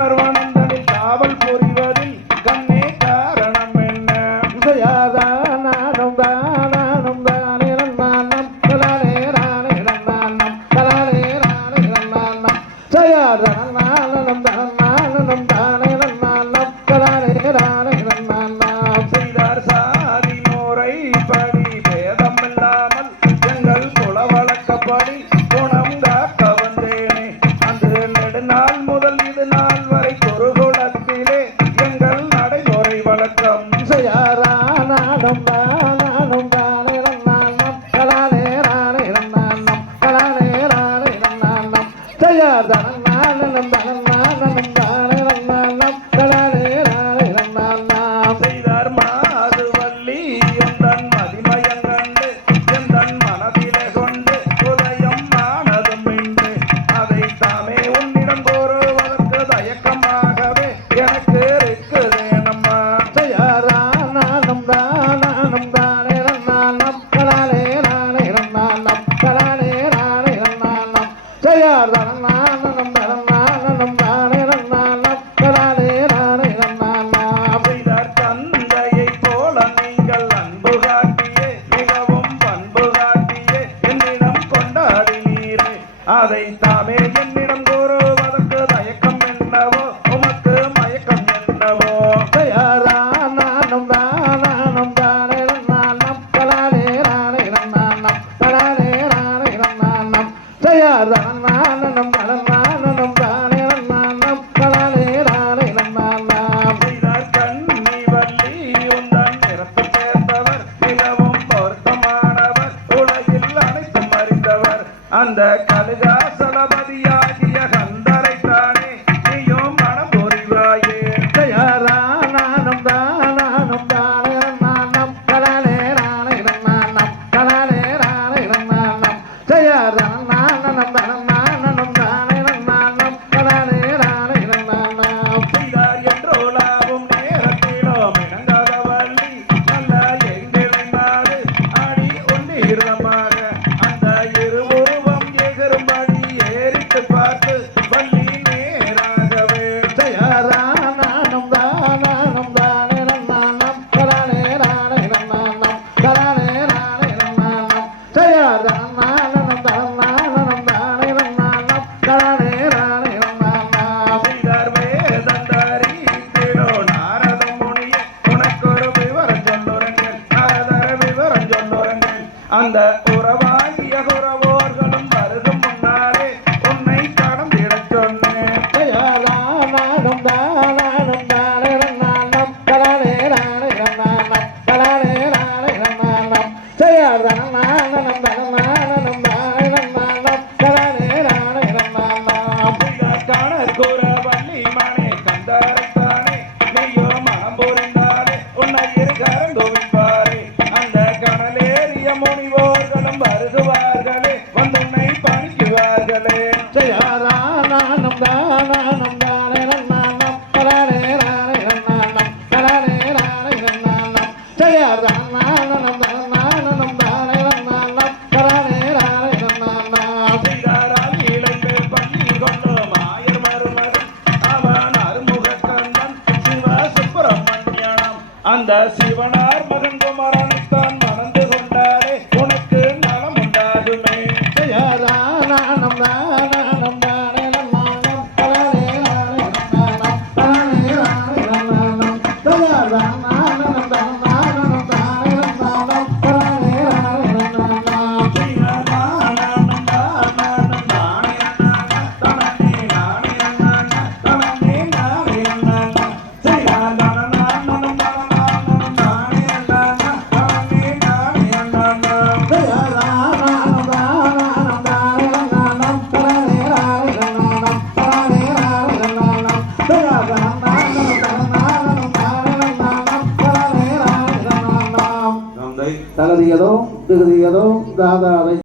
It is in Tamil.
பர்வனந்தனில் காவல் புரிவதில் கண்ணே காரணம் என்ன? நானும் தானும் தானே நன்னானம் தலானே ரானே நன்னானம் தலானே ரானே நன்னானம் ஜயாரணம் நானும் தானே நன்னானம் தலானே ரானே நன்னானம் செய்தார் சாதி முறை படி பேதம் இல்லாமல் எங்கள் குல வழக்கப்படி குணம் காக்க வந்தேனே. அன்று நெடுநாள் முதல் இது நாள் வரை குருகுலத்திலே எங்கள் நடைமுறை வழக்கம். நானும் தானே நன்னானம் தலானே ரானே நன்னானம் தலானே ரானே நன்னானம் ஜயாரணம் நானும் தானே நன்னானம் தலானே ரானே நன்னானம் செய்தார் மாதுவல்லி எந்தன் மதிமயம் கண்டு எந்தன் மனதிலே கொண்டு உதயம் ஆனதும் இன்று அதை தாமே உன்னிடம் கூறுவதற்கு தயக்கமாகவே எனக்கு இருக்குதேனம்மா. நானும் தானே நன்னானம் தலானே ரானே நன்னானம் தலானே ரானே நன்னானம் ஜயாரணம் நானும் தானே நன்னானம் தலானே ரானே நன்னானம் செய்தார் தந்தையைப் போல நீங்கள் அன்பு காட்டியே மிகவும் பண்பு காட்டியே என்னிடம் கொண்டாடினீரே. அதை தாமே என்னிடம் கூறுவதற்கு தயக்கம் என்னவோ உமக்கு மயக்கம் என்னவோ. நானும் தானே நன்னானம் தலானே ரானே நன்னானம் தலானே ரானே நன்னானம் ஜயாரணம் நானும் தானே நன்னானம் தலானே ரானே நன்னானம் செய்தார் கண்ணி வள்ளி உந்தன் நிறப்பு சேர்ந்தவர் மிகவும் பொருத்தமானவர் உலகில் அனைத்தும் அறிந்தவர் அந்த கலிகாசலபதியாகிய கந்தரைத்தானே நீயும் மனம் புரிவாயே. நானும் தானே நன்னானம் தலானே ரானே நன்னானம் தலானே ரானே நன்னானம் ஜயாரணம் நானும் தானே நன்னானம் தலானே ரானே நன்னானம் செய்தார் என்றோலாவும் நேரத்திலும் இணங்காத வள்ளி நல்ல எங்கிழந்தாடு அடி உன்னீர்தமாக அந்த இருவுருவம் எகிரும்படி ஏறிட்டு பார்த்து வள்ளி நேராகவே. நானும் தானே நன்னானம் தலானே ரானே நன்னானம் தலானே ரானே நன்னானம் ஜயாரணம் நானும் தானே நன்னானம் தலானே ரானே நன்னானம் செய்தார் வேதந்தரி திடோ நாரத முனியே உனக்கொரு விவரம் சொல்லுறங்கள் நாரதர விவரம் சொல்லுறங்கள். அந்த உறவாகிய குறவோர்களும் வருகும் முன்னாலே உன்னை கடந்திடச் சொன்னேன். நானும் தானே நன்னானம் தலானே ரானே நன்னானம் தலானே ரானே நன்னானம் ஜயாரணம் நானும் தானே நன்னானம் தலானே ரானே நன்னானம் செய்தார் கணக்குற வள்ளி மணி கந்தரைத்தானே நீயோ மனம் புரிந்தாலே உன்னை இரு கரங்குவிப்பாரே. அந்த கணலேறிய முனிவோர்களும் வருகுவார்களே வந்துன்னை பணிக்குவார்களே. நானும் தானே நன்னானம் தலானே ரானே நன்னானம் தலானே ரானே நன்னானம் ஜயாரணம் நானும் தானே நன்னானம் தலானே ரானே நன்னானம் செய்தார் அகிலை மேல் பள்ளி கொண்டு மாயர் மருமகன் அவன் அருமுகக்கண்ணன் சிவ சுப்பிரமணியனம். அந்த சிவனார் மகன் குமரனைத்தான் மணந்து கொண்டாரே உனக்கு நலம் உண்டாகுமே. நானும் தானே நன்னானம் தலானே ரானே நன்னானம் தலானே ரானே நன்னானம் ஜயாரணம் நானும் தானே நன்னானம் தலானே ரானே நன்னானம் தகுதியதோ தாதா